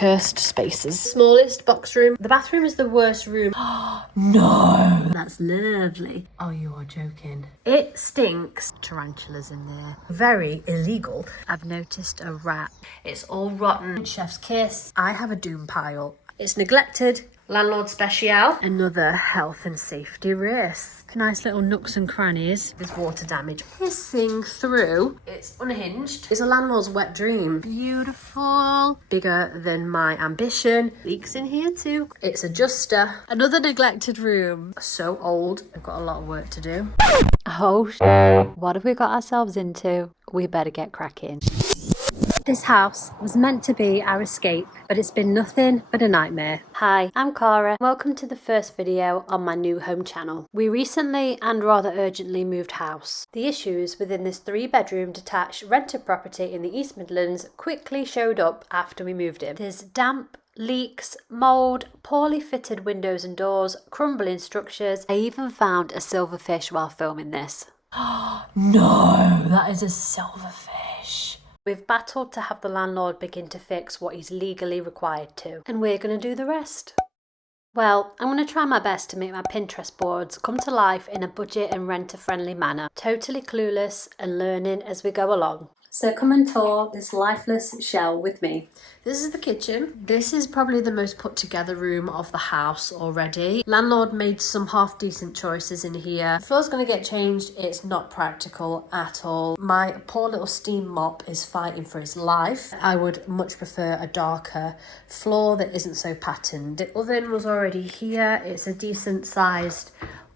cursed spaces. Smallest box room. The bathroom is the worst room. No, that's lovely. Oh, you are joking. It stinks. Tarantulas in there. Very illegal. I've noticed a rat. It's all rotten. Chef's kiss. I have a doom pile. It's neglected. Landlord special. Another health and safety risk. Nice little nooks and crannies. There's water damage hissing through. It's unhinged. It's a landlord's wet dream. Beautiful. Bigger than my ambition. Leaks in here too. It's adjuster. Another neglected room. So old. I've got a lot of work to do. Oh, what have we got ourselves into? We better get cracking. This house was meant to be our escape, but it's been nothing but a nightmare. Hi, I'm Kara. Welcome to the first video on my new home channel. We recently and rather urgently moved house. The issues within this 3-bedroom detached renter property in the East Midlands quickly showed up after we moved in. There's damp, leaks, mould, poorly fitted windows and doors, crumbling structures. I even found a silverfish while filming this. No, that is a silverfish. We've battled to have the landlord begin to fix what he's legally required to, and we're going to do the rest. Well, I'm going to try my best to make my Pinterest boards come to life in a budget and renter-friendly manner. Totally clueless and learning as we go along. So come and tour this lifeless shell with me. This is the kitchen. This is probably the most put together room of the house already. Landlord made some half decent choices in here. The floor's going to get changed. It's not practical at all. My poor little steam mop is fighting for its life. I would much prefer a darker floor that isn't so patterned. The oven was already here. It's a decent sized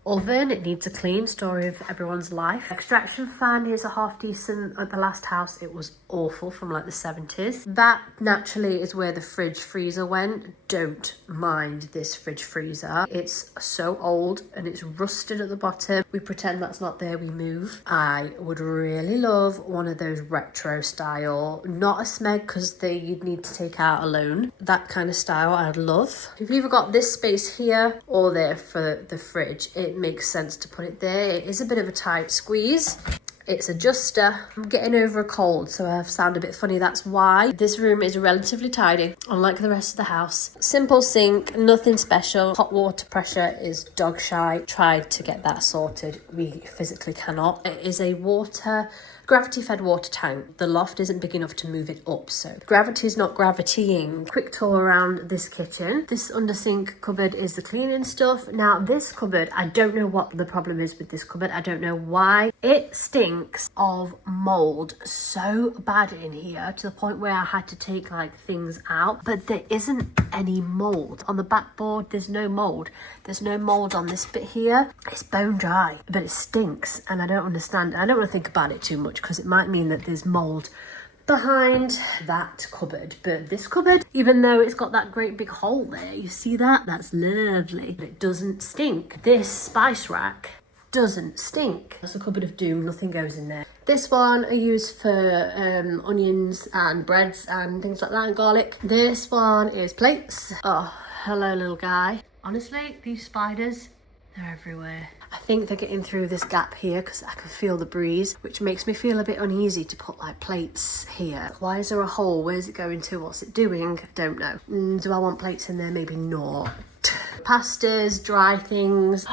oven. It needs a clean. Story of everyone's life. Extraction fan is a half decent. At the last house it was awful, from like the 70s. That naturally is where the fridge freezer went. Don't mind this fridge freezer. It's so old and it's rusted at the bottom. We pretend that's not there, we move. I would really love one of those retro style, not a Smeg because you'd need to take out alone. That kind of style I'd love. You've either got this space here or there for the fridge. It makes sense to put it there. It is a bit of a tight squeeze. It's adjuster. I'm getting over a cold, so I sound a bit funny. That's why. This room is relatively tidy, unlike the rest of the house. Simple sink, nothing special. Hot water pressure is dog shy. Tried to get that sorted. We physically cannot. It is a gravity-fed water tank. The loft isn't big enough to move it up, so gravity is not gravitying. Quick tour around this kitchen. This under sink cupboard is the cleaning stuff. Now this cupboard, I don't know what the problem is with this cupboard. I don't know why. It stinks of mold so bad in here, to the point where I had to take like things out, but there isn't any mold. On the backboard, there's no mold. There's no mold on this bit here. It's bone dry, but it stinks, and I don't understand. I don't want to think about it too much because it might mean that there's mold behind that cupboard. But this cupboard, even though it's got that great big hole there, you see that? That's lovely. But it doesn't stink. This spice rack doesn't stink. That's a cupboard of doom. Nothing goes in there. This one I use for onions and breads and things like that, and garlic. This one is plates. Oh, hello little guy. Honestly, these spiders, they're everywhere. I think they're getting through this gap here because I can feel the breeze, which makes me feel a bit uneasy to put like plates here. Why is there a hole? Where's it going to? What's it doing? Don't know. Do I want plates in there? Maybe not. Pastas, dry things.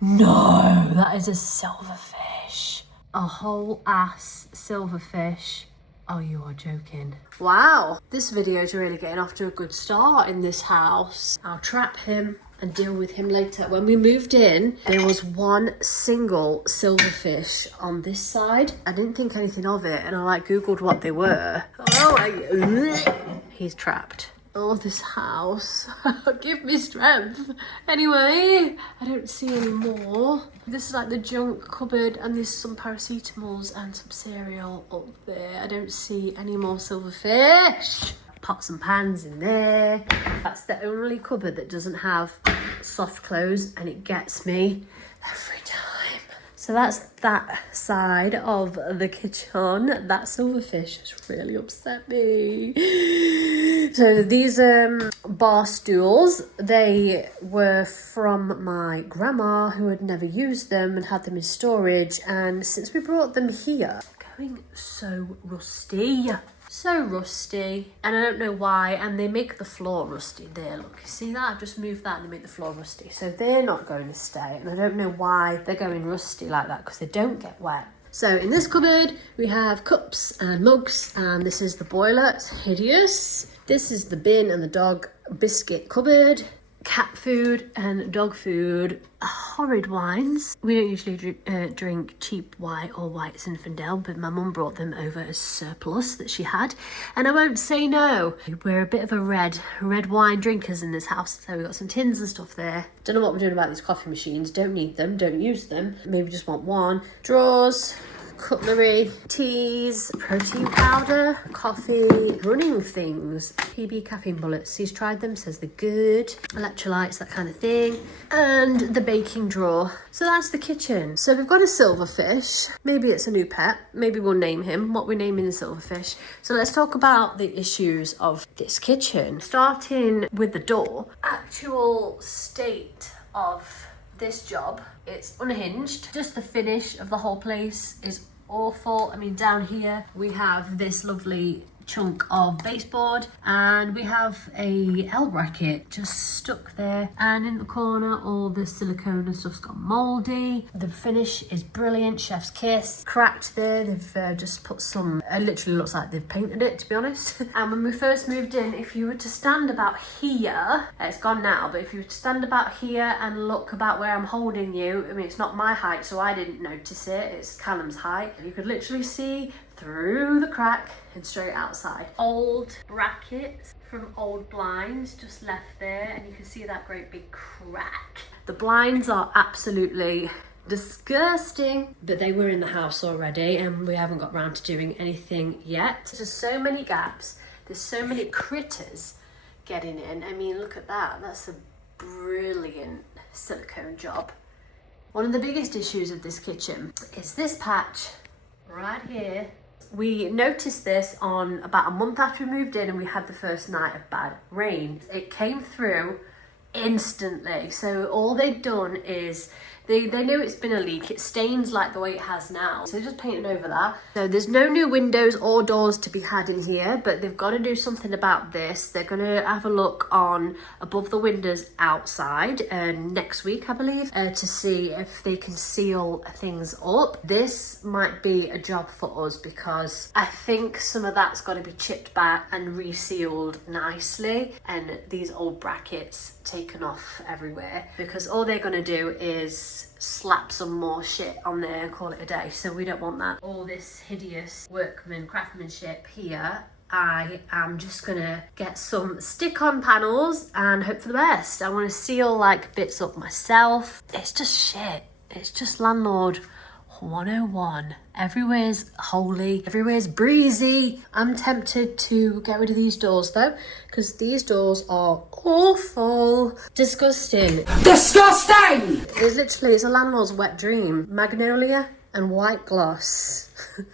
No, that is a silverfish. A whole ass silverfish. Oh, you are joking. Wow, this video is really getting off to a good start in this house. I'll trap him and deal with him later. When we moved in, there was one single silverfish on this side. I didn't think anything of it, and I like googled what they were. He's trapped. Oh, this house. Give me strength. Anyway, I don't see any more. This is like the junk cupboard, and there's some paracetamols and some cereal up there. I don't see any more silverfish. Pots and pans in there. That's the only cupboard that doesn't have soft close, and it gets me every time. So that's that side of the kitchen. That silverfish has really upset me. So these bar stools, they were from my grandma, who had never used them and had them in storage. And since we brought them here, going so rusty. So rusty, and I don't know why, and they make the floor rusty. There, look, you see that? I've just moved that and they make the floor rusty. So they're not going to stay, and I don't know why they're going rusty like that, because they don't get wet. So in this cupboard, we have cups and mugs, and this is the boiler. It's hideous. This is the bin and the dog biscuit cupboard. Cat food and dog food, horrid wines. We don't usually drink cheap white or white Zinfandel, but my mum brought them over as surplus that she had, and I won't say no. We're a bit of a red wine drinkers in this house, so we've got some tins and stuff there. Don't know what we're doing about these coffee machines. Don't need them, don't use them. Maybe just want one. Drawers, cutlery, teas, protein powder, coffee, running things, PB caffeine bullets. He's tried them, says they're good, electrolytes, that kind of thing, and the baking drawer. So that's the kitchen. So we've got a silverfish. Maybe it's a new pet. Maybe we'll name him. What we're naming the silverfish. So let's talk about the issues of this kitchen. Starting with the door, actual state of this job, it's unhinged. Just the finish of the whole place is awful. I mean, down here we have this lovely chunk of baseboard, and we have a L bracket just stuck there, and in the corner all the silicone and stuff's got mouldy. The finish is brilliant, chef's kiss. Cracked there, they've just put some, it literally looks like they've painted it, to be honest. And when we first moved in, if you were to stand about here, it's gone now, but if you were to stand about here and look about where I'm holding you, I mean, it's not my height, so I didn't notice it, it's Callum's height. You could literally see through the crack and straight outside. Old brackets from old blinds just left there, and you can see that great big crack. The blinds are absolutely disgusting, but they were in the house already and we haven't got round to doing anything yet. There's so many gaps, there's so many critters getting in. I mean, look at that, that's a brilliant silicone job. One of the biggest issues of this kitchen is this patch right here. We noticed this on about a month after we moved in, and we had the first night of bad rain. It came through instantly. So all they've done is they knew it's been a leak. It stains like the way it has now, so they just painted over that. So there's no new windows or doors to be had in here, but they've got to do something about this. They're going to have a look on above the windows outside next week, I believe, to see if they can seal things up. This might be a job for us, because I think some of that's got to be chipped back and resealed nicely, and these old brackets taken off everywhere, because all they're going to do is slap some more shit on there and call it a day. So we don't want that. All this hideous craftsmanship here, I am just gonna get some stick-on panels and hope for the best. I want to seal like bits up myself. It's just shit. It's just landlord 101. Everywhere's holy, everywhere's breezy. I'm tempted to get rid of these doors though, because these doors are awful. Disgusting. Disgusting! It's a landlord's wet dream. Magnolia and white gloss.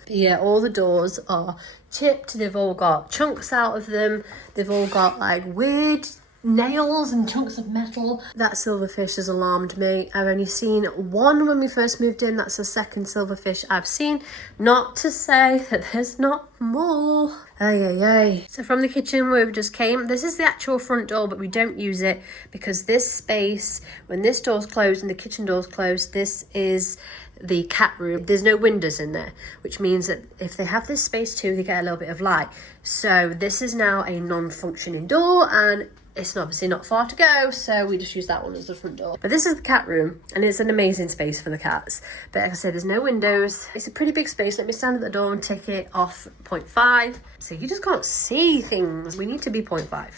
Yeah, all the doors are chipped. They've all got chunks out of them. They've all got like weird nails and chunks of metal. That silverfish has alarmed me. I've only seen one when we first moved in. That's the second silverfish I've seen. Not to say that there's not more. Ay. So from the kitchen where we just came, this is the actual front door, but we don't use it because this space, when this door's closed and the kitchen door's closed, this is the cat room. There's no windows in there, which means that if they have this space too, they get a little bit of light. So this is now a non-functioning door, and it's obviously not far to go, so we just use that one as the front door. But this is the cat room, and it's an amazing space for the cats. But like I said, there's no windows. It's a pretty big space. Let me stand at the door and take it off 0.5. So you just can't see things. We need to be 0.5.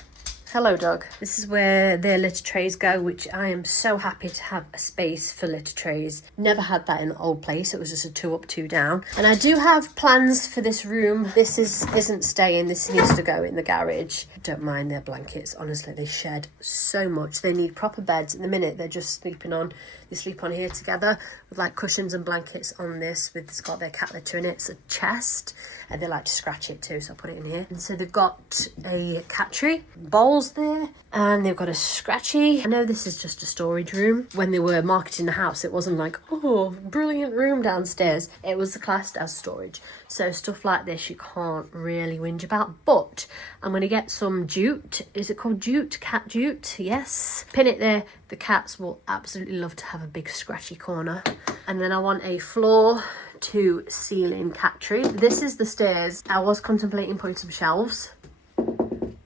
Hello, dog. This is where their litter trays go, which I am so happy to have a space for litter trays. Never had that in the old place. It was just a 2 up, 2 down. And I do have plans for this room. This isn't staying. This needs to go in the garage. Don't mind their blankets. Honestly, they shed so much. They need proper beds. In the minute, they're just sleeping on. They sleep on here together with like cushions and blankets on this. It's got their cat litter in it. It's a chest, and they like to scratch it too, so I put it in here. And so they've got a cat tree, bowls drawers there, and they've got a scratchy. I know this is just a storage room. When they were marketing the house, it wasn't like, oh, brilliant room downstairs. It was classed as storage. So stuff like this you can't really whinge about. But I'm going to get some jute. Is it called jute? Cat jute? Yes. Pin it there. The cats will absolutely love to have a big scratchy corner. And then I want a floor to ceiling cat tree. This is the stairs. I was contemplating putting some shelves.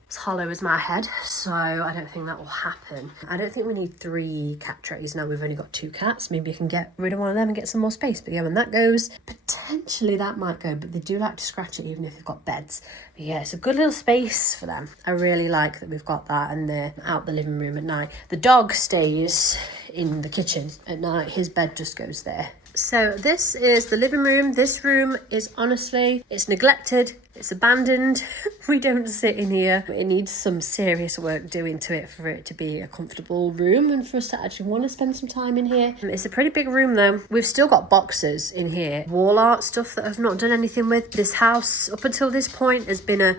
It's hollow as my head, so I don't think that will happen. I don't think we need 3 cat trays now. We've only got 2 cats. Maybe I can get rid of one of them and get some more space. But yeah, when that goes, potentially that might go. But they do like to scratch it even if they've got beds. But yeah, it's a good little space for them. I really like that we've got that, and they're out the living room at night. The dog stays in the kitchen at night. His bed just goes there. So this is the living room. This room is honestly, it's neglected, it's abandoned. We don't sit in here. It needs some serious work doing to it for it to be a comfortable room and for us to actually want to spend some time in here. It's a pretty big room though. We've still got boxes in here. Wall art stuff that I've not done anything with. This house up until this point has been a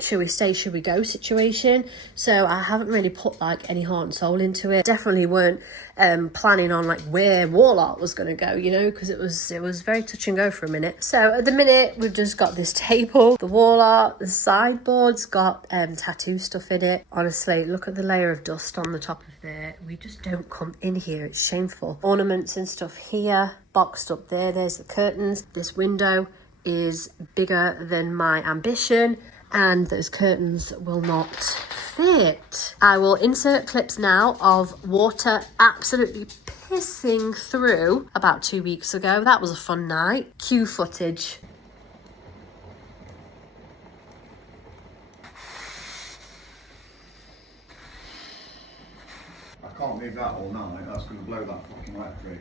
should we stay, should we go situation. So I haven't really put like any heart and soul into it. Definitely weren't planning on like where wall art was going to go, you know, because it was very touch and go for a minute. So at the minute we've just got this table, the wall art, the sideboard's got tattoo stuff in it. Honestly, look at the layer of dust on the top of there. We just don't come in here. It's shameful. Ornaments and stuff here, boxed up there. There's the curtains. This window is bigger than my ambition, and those curtains will not fit. I will insert clips now of water absolutely pissing through about 2 weeks ago. That was a fun night. Cue footage. I can't leave that all night. That's going to blow that fucking electric.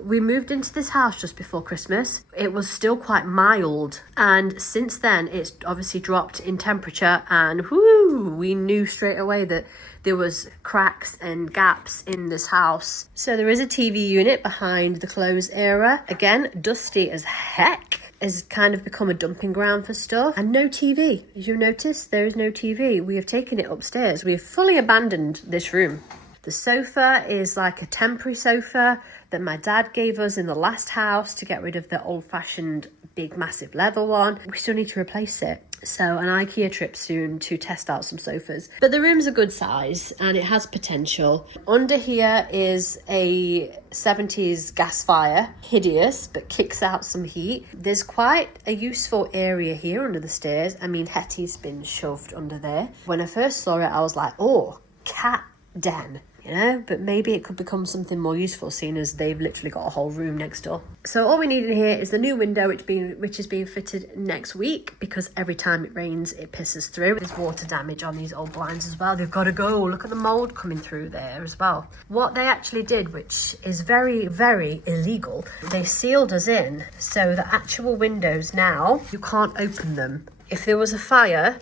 We moved into this house just before Christmas. It was still quite mild, and since then it's obviously dropped in temperature, and whoo, we knew straight away that there was cracks and gaps in this house. So there is a TV unit behind the clothes area. Again, dusty as heck. Has kind of become a dumping ground for stuff, and no TV. As you notice, there is no TV. We have taken it upstairs. We have fully abandoned this room. The sofa is like a temporary sofa that my dad gave us in the last house to get rid of the old-fashioned big massive leather one. We still need to replace it. So an IKEA trip soon to test out some sofas. But the room's a good size and it has potential. Under here is a 70s gas fire. Hideous, but kicks out some heat. There's quite a useful area here under the stairs. I mean, Hetty's been shoved under there. When I first saw it, I was like, oh, cat den. You know, but maybe it could become something more useful, seeing as they've literally got a whole room next door. So all we need in here is the new window, which is being fitted next week, because every time it rains, it pisses through. There's water damage on these old blinds as well. They've got to go. Look at the mold coming through there as well. What they actually did, which is very, very illegal, they sealed us in, so the actual windows now, you can't open them. If there was a fire,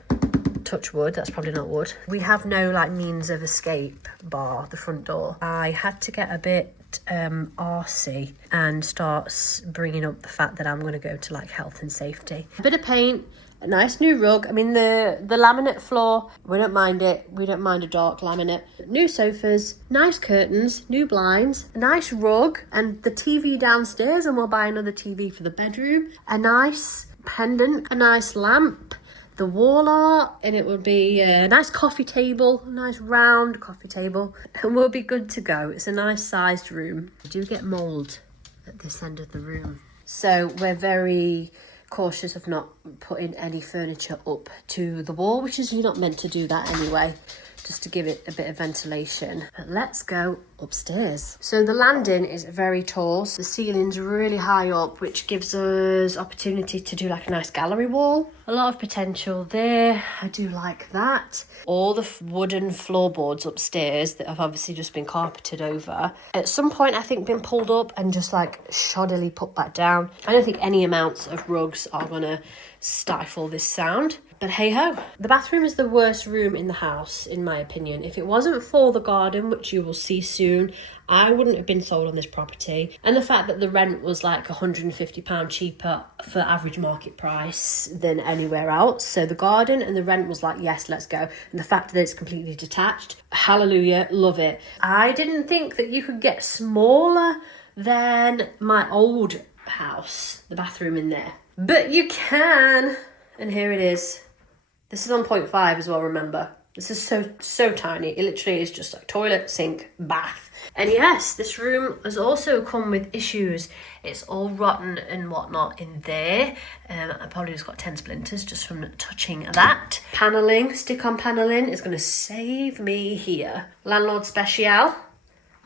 touch wood, that's probably not wood, we have no like means of escape bar the front door. I had to get a bit arsey and start bringing up the fact that I'm going to go to like health and safety. A bit of paint, a nice new rug. I mean, the laminate floor, we don't mind it. We don't mind a dark laminate. New sofas, nice curtains, new blinds, a nice rug, and the TV downstairs, and we'll buy another TV for the bedroom, a nice pendant, a nice lamp, the wall art, and it will be a nice coffee table, a nice round coffee table, and we'll be good to go. It's a nice sized room. I do get mold at this end of the room, so we're very cautious of not putting any furniture up to the wall, which is, you're not meant to do that anyway, just to give it a bit of ventilation. But let's go upstairs. So the landing is very tall, so the ceiling's really high up, which gives us opportunity to do like a nice gallery wall. A lot of potential there. I do like that. All the wooden floorboards upstairs that have obviously just been carpeted over, at some point I think been pulled up and just like shoddily put back down. I don't think any amounts of rugs are gonna stifle this sound. But hey ho. The bathroom is the worst room in the house, in my opinion. If it wasn't for the garden, which you will see soon, I wouldn't have been sold on this property. And the fact that the rent was like £150 cheaper for average market price than anywhere else. So the garden and the rent was like, yes, let's go. And the fact that it's completely detached, hallelujah, love it. I didn't think that you could get smaller than my old house, the bathroom in there. But you can. And here it is. This is on 0.5 as well, remember. This is so tiny. It literally is just like toilet, sink, bath. And yes, this room has also come with issues. It's all rotten and whatnot in there. I probably just got 10 splinters just from touching that. Paneling, stick-on paneling is going to save me here. Landlord special,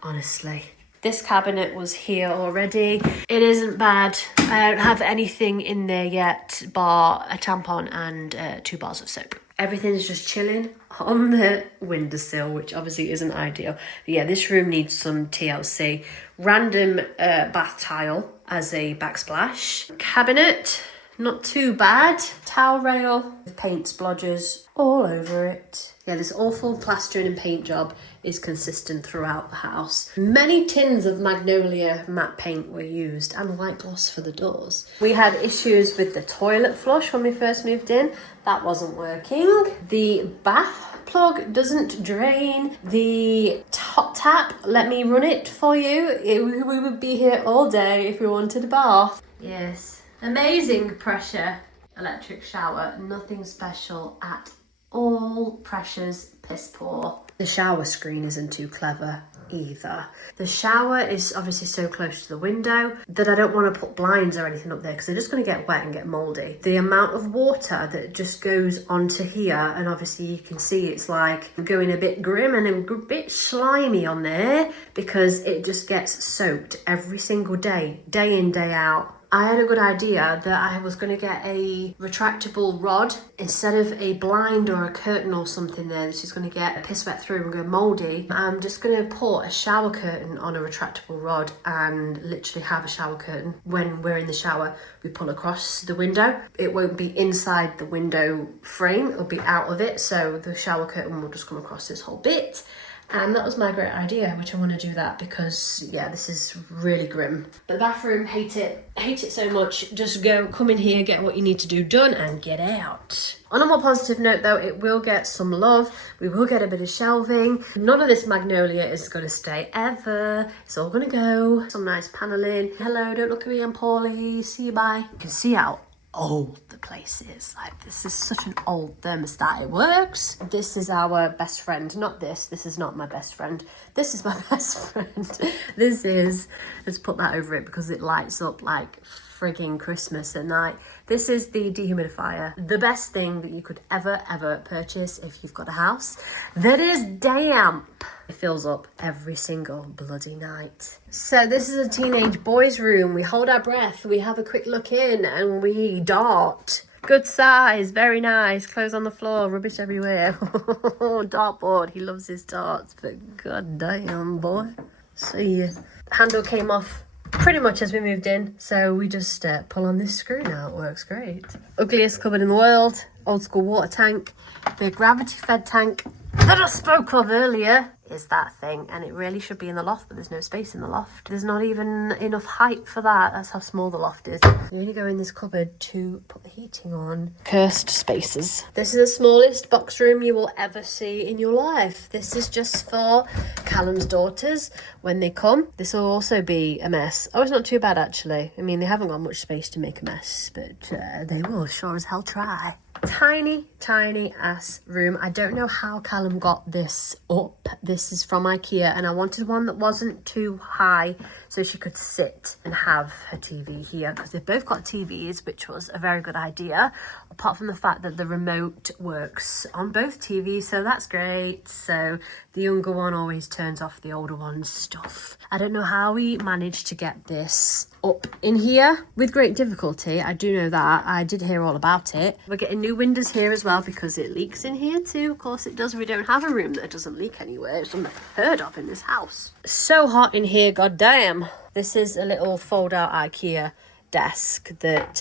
honestly. This cabinet was here already. It isn't bad. I don't have anything in there yet, bar a tampon and 2 bars of soap. Everything's just chilling on the windowsill, which obviously isn't ideal. But yeah, this room needs some TLC. Random bath tile as a backsplash. Cabinet, not too bad. Towel rail with paint splodgers all over it. Yeah, this awful plastering and paint job is consistent throughout the house. Many tins of Magnolia matte paint were used and white gloss for the doors. We had issues with the toilet flush when we first moved in. That wasn't working. The bath plug doesn't drain. The hot tap, let me run it for you. We would be here all day if we wanted a bath. Yes, amazing pressure electric shower. Nothing special at all. Pressures piss poor. The shower screen isn't too clever either. The shower is obviously so close to the window that I don't want to put blinds or anything up there because they're just going to get wet and get mouldy. The amount of water that just goes onto here, and obviously you can see it's like going a bit grim and a bit slimy on there because it just gets soaked every single day, day in, day out. I had a good idea that I was going to get a retractable rod instead of a blind or a curtain or something there that's just going to get piss wet through and go mouldy. I'm just going to put a shower curtain on a retractable rod and literally have a shower curtain. When we're in the shower, we pull across the window. It won't be inside the window frame, it'll be out of it. So the shower curtain will just come across this whole bit. And that was my great idea, which I want to do that because, yeah, this is really grim. But the bathroom, hate it so much. Just come in here, get what you need to do done and get out. On a more positive note though, it will get some love. We will get a bit of shelving. None of this Magnolia is going to stay ever. It's all going to go. Some nice paneling. Hello, don't look at me, I'm poorly. See you, bye. You can see how old the place is. Like, this is such an old thermostat. It works. This is our best friend. Not this. This is not my best friend. This is my best friend. This is, let's put that over it because it lights up like frigging Christmas at night. This is the dehumidifier. The best thing that you could ever purchase if you've got a house that is damp. It fills up every single bloody night. So this is a teenage boy's room. We hold our breath, we have a quick look in and we dart. Good size, very nice. Clothes on the floor, rubbish everywhere. Dartboard, he loves his darts, but god damn boy. See ya. Handle came off pretty much as we moved in, so we just pull on this screw now. It works great. Ugliest cupboard in the world. Old school water tank. The gravity fed tank that I spoke of earlier is that thing, and it really should be in the loft, but there's no space in the loft. There's not even enough height for that. That's how small the loft is. You only go in this cupboard to put the heating on. Cursed spaces. This is the smallest box room you will ever see in your life. This is just for Callum's daughters when they come. This will also be a mess. Oh, it's not too bad actually. I mean, they haven't got much space to make a mess, but they will sure as hell try. Tiny ass room. I don't know how Callum got this up. This is from IKEA and I wanted one that wasn't too high so she could sit and have her TV here because they've both got TVs, which was a very good idea, apart from the fact that the remote works on both TVs, so that's great. So the younger one always turns off the older one's stuff. I don't know how we managed to get this up in here with great difficulty. I do know that. I did hear all about it. We're getting new windows here as well because it leaks in here too. Of course it does. We don't have a room that doesn't leak anywhere. It's unheard of in this house. So hot in here, god damn. This is a little fold out IKEA desk that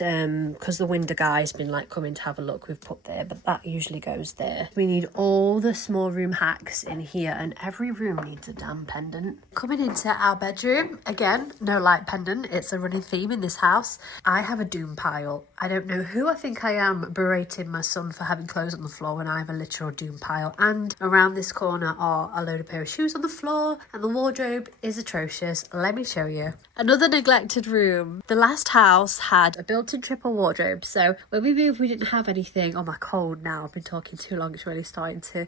because the window guy's been like coming to have a look, we've put there, but that usually goes there. We need all the small room hacks in here, and every room needs a damn pendant. Coming into our bedroom, again, no light pendant. It's a running theme in this house. I have a doom pile. I don't know who I think I am berating my son for having clothes on the floor when I have a literal doom pile. And around this corner are a load of pair of shoes on the floor, and the wardrobe is atrocious. Let me show you. Another neglected room. The last house had a built-in triple wardrobe, so when we moved we didn't have anything. Oh, my cold now. I've been talking too long. It's really starting to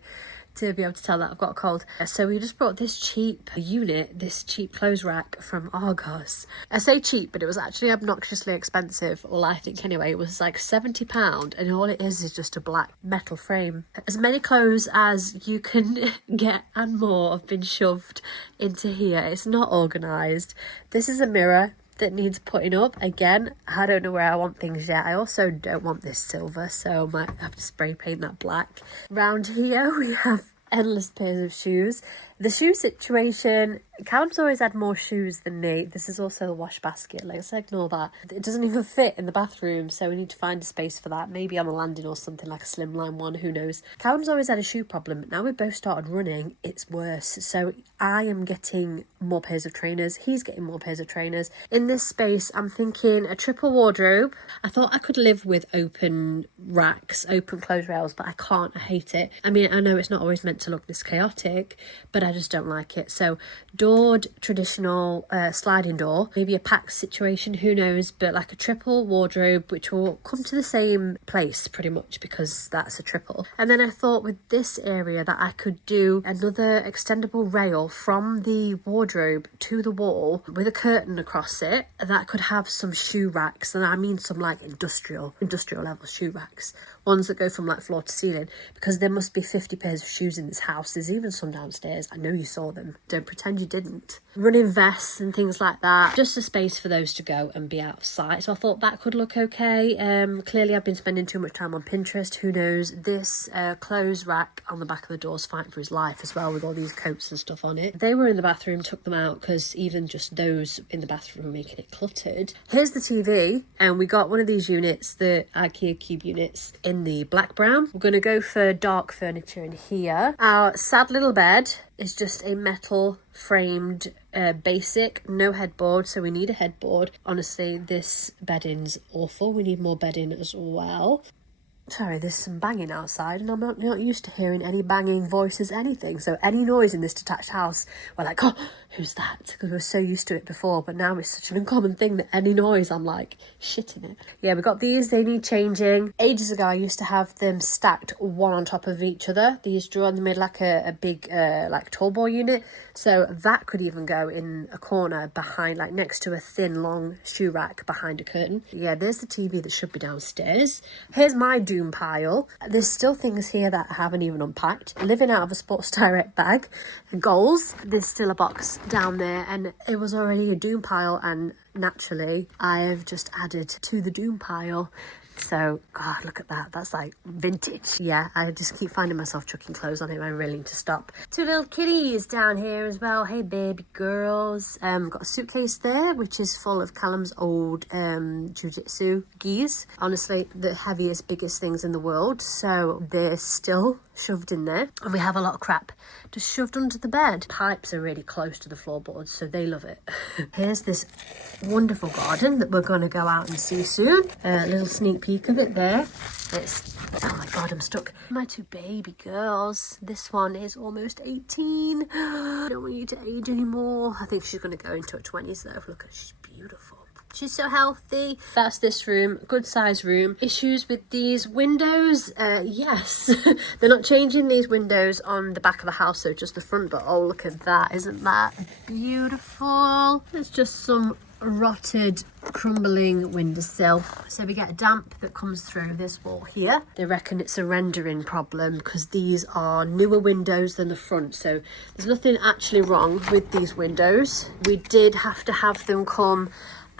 be able to tell that I've got a cold. So we just brought this cheap unit, this cheap clothes rack from Argos. I say cheap, but it was actually obnoxiously expensive. Well, I think anyway. It was like £70, and all it is just a black metal frame. As many clothes as you can get and more have been shoved into here. It's not organised. This is a mirror that needs putting up. Again, I don't know where I want things yet. I also don't want this silver, so I might have to spray paint that black. Round here we have endless pairs of shoes. The shoe situation, Callum's always had more shoes than me. This is also the wash basket. Let's ignore that. It doesn't even fit in the bathroom, so we need to find a space for that. Maybe on the landing or something, like a slimline one, who knows. Callum's always had a shoe problem. Now we've both started running, it's worse. So I am getting more pairs of trainers. He's getting more pairs of trainers. In this space, I'm thinking a triple wardrobe. I thought I could live with open racks, open clothes rails, but I can't. I hate it. I mean, I know it's not always meant to look this chaotic, but I just don't like it. So doored traditional sliding door, maybe a packed situation, who knows, but like a triple wardrobe which will come to the same place pretty much because that's a triple. And then I thought with this area that I could do another extendable rail from the wardrobe to the wall with a curtain across it that could have some shoe racks, and I mean some like industrial level shoe racks, ones that go from like floor to ceiling, because there must be 50 pairs of shoes in this house. There's even some downstairs. I know you saw them. Don't pretend you didn't. Running vests and things like that. Just a space for those to go and be out of sight. So I thought that could look okay. Clearly I've been spending too much time on Pinterest. Who knows? This clothes rack on the back of the door is fighting for his life as well, with all these coats and stuff on it. They were in the bathroom, took them out because even just those in the bathroom were making it cluttered. Here's the TV, and we got one of these units, the IKEA cube units, in the black brown. We're going to go for dark furniture in here. Our sad little bed is just a metal framed basic, no headboard, so we need a headboard. Honestly, this bedding's awful. We need more bedding as well. Sorry, there's some banging outside, and I'm not used to hearing any banging voices, anything. So any noise in this detached house, we're like, oh, who's that? Because we're so used to it before, but now it's such an uncommon thing that any noise, I'm like, shitting it. Yeah, we got these. They need changing. Ages ago, I used to have them stacked one on top of each other. These drawn, they made like a big like tall boy unit. So that could even go in a corner behind, like next to a thin, long shoe rack behind a curtain. Yeah, there's the TV that should be downstairs. Here's my doom pile. There's still things here that I haven't even unpacked. Living out of a Sports Direct bag. Goals. There's still a box down there, and it was already a doom pile, and naturally I have just added to the doom pile. So, God, look at that. That's like vintage. Yeah, I just keep finding myself chucking clothes on it. I really need to stop. Two little kitties down here as well. Hey, baby girls. Got a suitcase there, which is full of Callum's old jiu-jitsu gis. Honestly, the heaviest, biggest things in the world. So they're still shoved in there. And we have a lot of crap just shoved under the bed. Pipes are really close to the floorboards, so they love it. Here's this wonderful garden that we're going to go out and see soon. A little sneak peek of it there. It's, oh my God, I'm stuck. My two baby girls. This one is almost 18. I don't want you to age anymore. I think she's going to go into her 20s though. Look at, she's beautiful. She's so healthy. That's this room, good size room. Issues with these windows? Yes. They're not changing these windows on the back of the house, so just the front, but oh, look at that. Isn't that beautiful? It's just some rotted, crumbling windowsill. So we get a damp that comes through this wall here. They reckon it's a rendering problem because these are newer windows than the front, so there's nothing actually wrong with these windows. We did have to have them come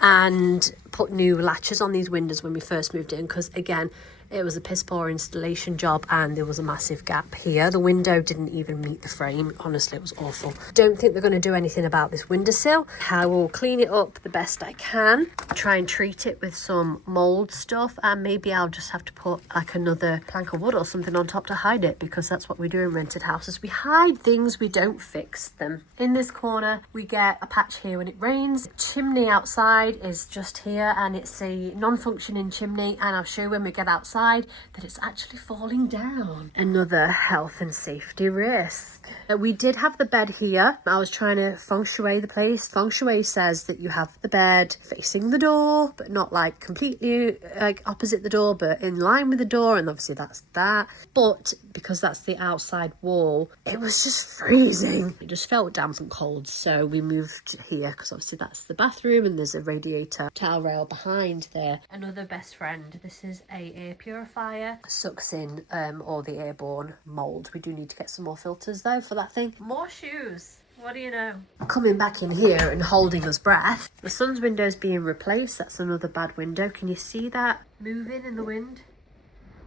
and put new latches on these windows when we first moved in, because again, It was a piss poor installation job and there was a massive gap here. The window didn't even meet the frame. Honestly, it was awful. Don't think they're going to do anything about this windowsill. I will clean it up the best I can, try and treat it with some mold stuff, and maybe I'll just have to put like another plank of wood or something on top to hide it, because that's what we do in rented houses. We hide things, we don't fix them. In this corner, we get a patch here when it rains. The chimney outside is just here, and it's a non-functioning chimney, and I'll show you when we get outside that it's actually falling down. Another health and safety risk. We did have the bed here. I was trying to feng shui the place. Feng shui says that you have the bed facing the door, but not like completely like opposite the door, but in line with the door, and obviously that's that. But because that's the outside wall, it was just freezing. It just felt damp and cold, so we moved here because obviously that's the bathroom and there's a radiator towel rail behind there. Another best friend. This is a air purifier. Sucks in all the airborne mold. We do need to get some more filters though for that thing. More shoes. What do you know? Coming back in here and holding us breath. The sun's window's being replaced. That's another bad window. Can you see that moving in the wind?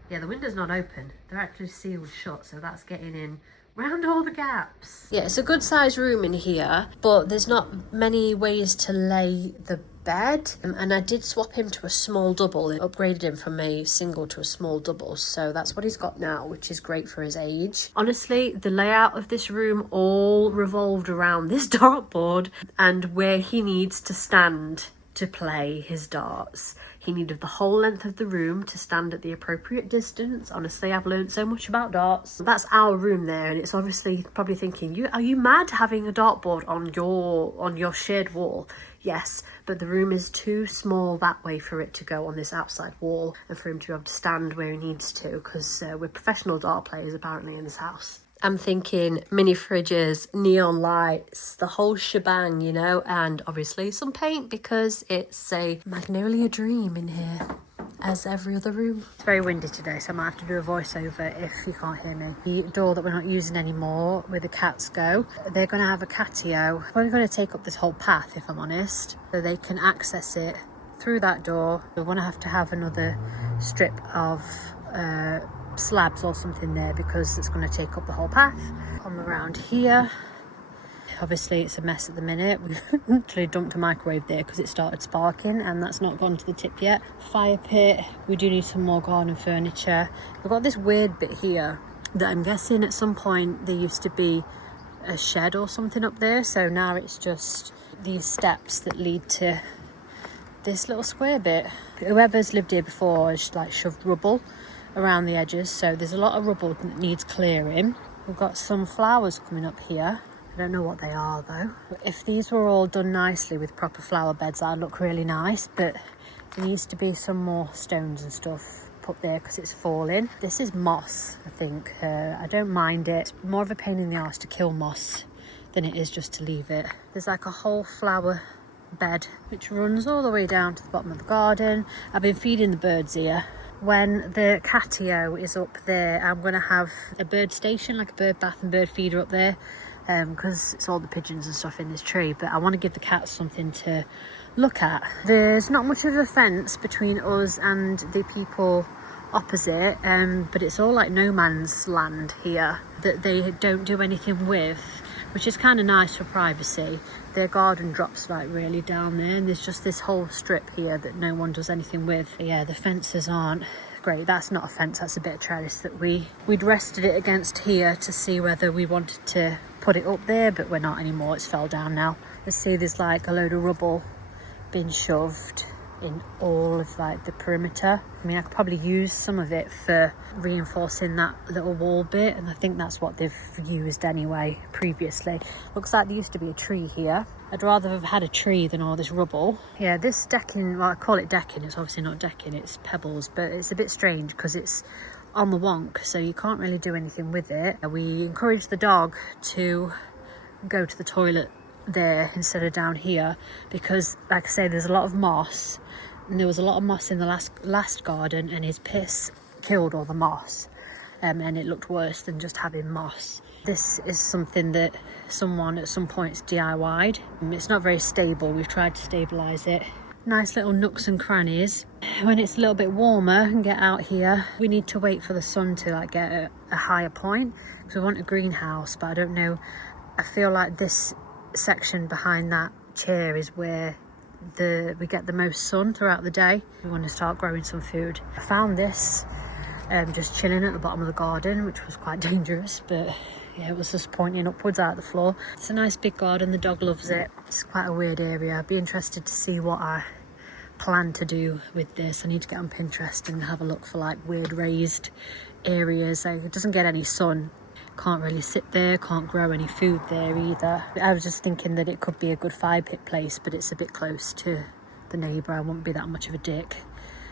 Yeah, the window's not open. They're actually sealed shut, so that's getting in round all the gaps. Yeah, it's a good sized room in here, but there's not many ways to lay the bed, and I did swap him to a small double. It upgraded him from a single to a small double, so that's what he's got now, which is great for his age. Honestly, the layout of this room all revolved around this dartboard and where he needs to stand to play his darts. He needed the whole length of the room to stand at the appropriate distance. Honestly, I've learned so much about darts. That's our room there, and it's obviously probably thinking, are you mad having a dartboard on your shared wall? Yes, but the room is too small that way for it to go on this outside wall and for him to be able to stand where he needs to, because we're professional dart players apparently in this house. I'm thinking mini fridges, neon lights, the whole shebang, you know, and obviously some paint because it's a Magnolia dream in here, as every other room. It's very windy today, so I might have to do a voiceover if you can't hear me. The door that we're not using anymore, where the cats go, they're going to have a catio. We're going to take up this whole path, if I'm honest, so they can access it through that door. We're going to have another strip of slabs or something there because it's going to take up the whole path. Come around here. Obviously it's a mess at the minute. We've literally dumped a microwave there because it started sparking, and that's not gone to the tip yet. Fire pit. We do need some more garden furniture. We've got this weird bit here that I'm guessing at some point there used to be a shed or something up there, so now it's just these steps that lead to this little square bit. Whoever's lived here before has like shoved rubble around the edges, so there's a lot of rubble that needs clearing. We've got some flowers coming up here. I don't know what they are though. If these were all done nicely with proper flower beds, that'd look really nice, but there needs to be some more stones and stuff put there because it's falling. This is moss, I think. I don't mind it. It's more of a pain in the arse to kill moss than it is just to leave it. There's like a whole flower bed which runs all the way down to the bottom of the garden. I've been feeding the birds here. When the catio is up there, I'm going to have a bird station, like a bird bath and bird feeder up there, because it's all the pigeons and stuff in this tree, but I want to give the cats something to look at. There's not much of a fence between us and the people opposite, but it's all like no man's land here that they don't do anything with, which is kind of nice for privacy. Their garden drops like really down there, and there's just this whole strip here that no one does anything with. But yeah, the fences aren't great. That's not a fence, that's a bit of trellis that we'd rested it against here to see whether we wanted to put it up there, but we're not anymore. It's fell down now. Let's see, there's like a load of rubble being shoved in all of like the perimeter. I mean, I could probably use some of it for reinforcing that little wall bit, and I think that's what they've used anyway previously. Looks like there used to be a tree here. I'd rather have had a tree than all this rubble. Yeah, this decking, well, I call it decking, it's obviously not decking, it's pebbles, but it's a bit strange because it's on the wonk, so you can't really do anything with it. We encourage the dog to go to the toilet there instead of down here because, like I say, there's a lot of moss, and there was a lot of moss in the last garden, and his piss killed all the moss, and it looked worse than just having moss. This is something that someone at some point's DIY'd. It's not very stable. We've tried to stabilise it nice little nooks and crannies. When it's a little bit warmer and get out here, we need to wait for the sun to like get a higher point because we want a greenhouse, but I don't know. I feel like this section behind that chair is where we get the most sun throughout the day. We want to start growing some food. I found this just chilling at the bottom of the garden, which was quite dangerous, but yeah, it was just pointing upwards out of the floor. It's a nice big garden, the dog loves it. It's quite a weird area. I'd be interested to see what I plan to do with this. I need to get on Pinterest and have a look for like weird raised areas. Like, it doesn't get any sun. Can't really sit there, can't grow any food there either. I was just thinking that it could be a good fire pit place, but it's a bit close to the neighbour. I won't be that much of a dick.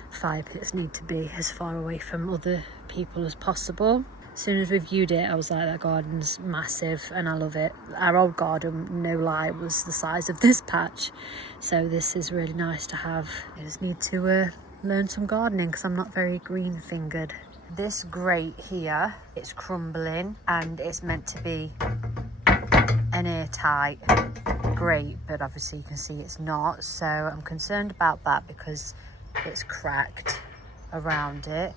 Fire pits need to be as far away from other people as possible. As soon as we viewed it, I was like, that garden's massive and I love it. Our old garden, no lie, was the size of this patch. So this is really nice to have. I just need to learn some gardening because I'm not very green fingered. This grate here, it's crumbling and it's meant to be an airtight grate, but obviously you can see it's not. So I'm concerned about that because it's cracked around it.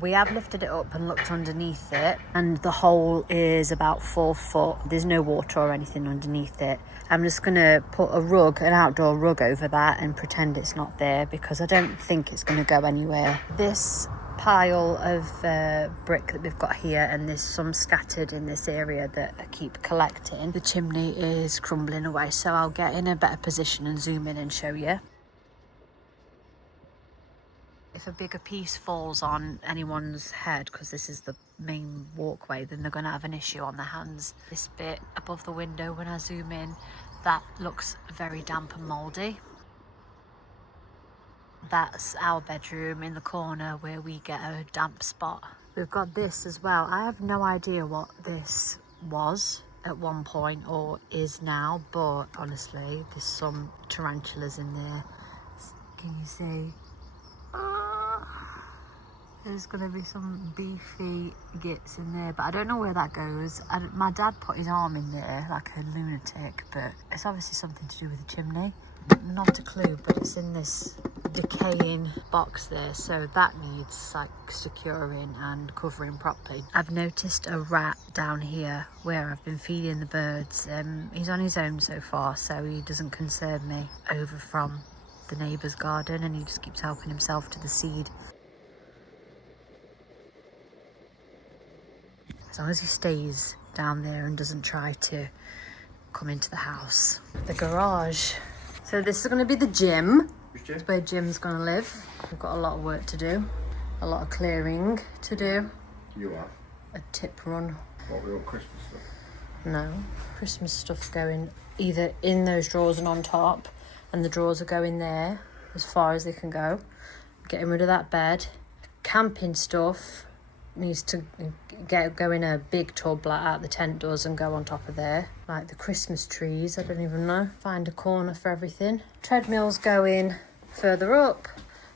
We have lifted it up and looked underneath it, and the hole is about 4 foot. There's no water or anything underneath it. I'm just gonna put a rug, an outdoor rug over that and pretend it's not there because I don't think it's gonna go anywhere. This pile of brick that we've got here, and there's some scattered in this area that I keep collecting. The chimney is crumbling away, so I'll get in a better position and zoom in and show you. If a bigger piece falls on anyone's head, because this is the main walkway, then they're going to have an issue on their hands. This bit above the window, when I zoom in, that looks very damp and mouldy. That's our bedroom in the corner where we get a damp spot. We've got this as well. I have no idea what this was at one point or is now, but honestly, there's some tarantulas in there. Can you see? There's going to be some beefy gits in there, but I don't know where that goes. My dad put his arm in there like a lunatic, but it's obviously something to do with the chimney. Not a clue, but it's in this decaying box there, so that needs like securing and covering properly. I've noticed a rat down here where I've been feeding the birds. He's on his own so far, so he doesn't concern me, over from the neighbour's garden, and he just keeps helping himself to the seed. As long as he stays down there and doesn't try to come into the house. The garage. So this is going to be the gym. It's where Jim's going to live. We've got a lot of work to do. A lot of clearing to do. You are? A tip run. What, with all Christmas stuff? No. Christmas stuff's going either in those drawers and on top, and the drawers are going there as far as they can go. Getting rid of that bed. Camping stuff needs to go in a big tub like out the tent does and go on top of there. Like the Christmas trees, I don't even know. Find a corner for everything. Treadmill's going further up,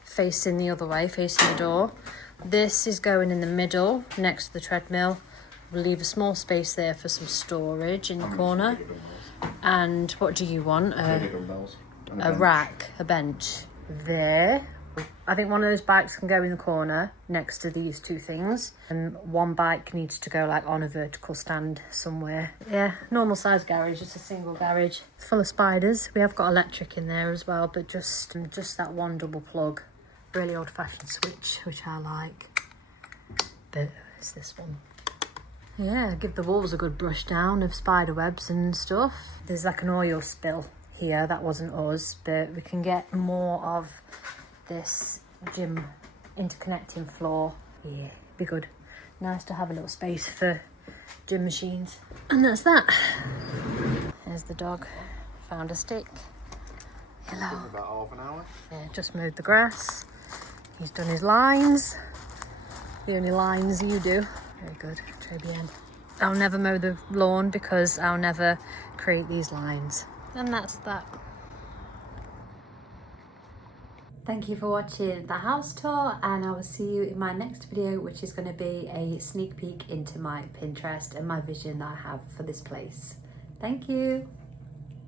facing the other way, facing the door. This is going in the middle next to the treadmill. We'll leave a small space there for some storage in the corner. And what do you want? A rack, a bench. There. I think one of those bikes can go in the corner next to these two things, and one bike needs to go like on a vertical stand somewhere. Yeah, normal size garage, just a single garage. It's full of spiders. We have got electric in there as well, but just that one double plug. Really old fashioned switch, which I like, but it's this one. Yeah, give the walls a good brush down of spider webs and stuff. There's like an oil spill here, that wasn't us, but we can get more of this gym interconnecting floor. Yeah, be good. Nice to have a little space for gym machines. And that's that. There's the dog. Found a stick. Hello. About half an hour. Yeah, just mowed the grass. He's done his lines. The only lines you do. Very good. Très bien. I'll never mow the lawn because I'll never create these lines. And that's that. Thank you for watching the house tour, and I will see you in my next video, which is going to be a sneak peek into my Pinterest and my vision that I have for this place. Thank you.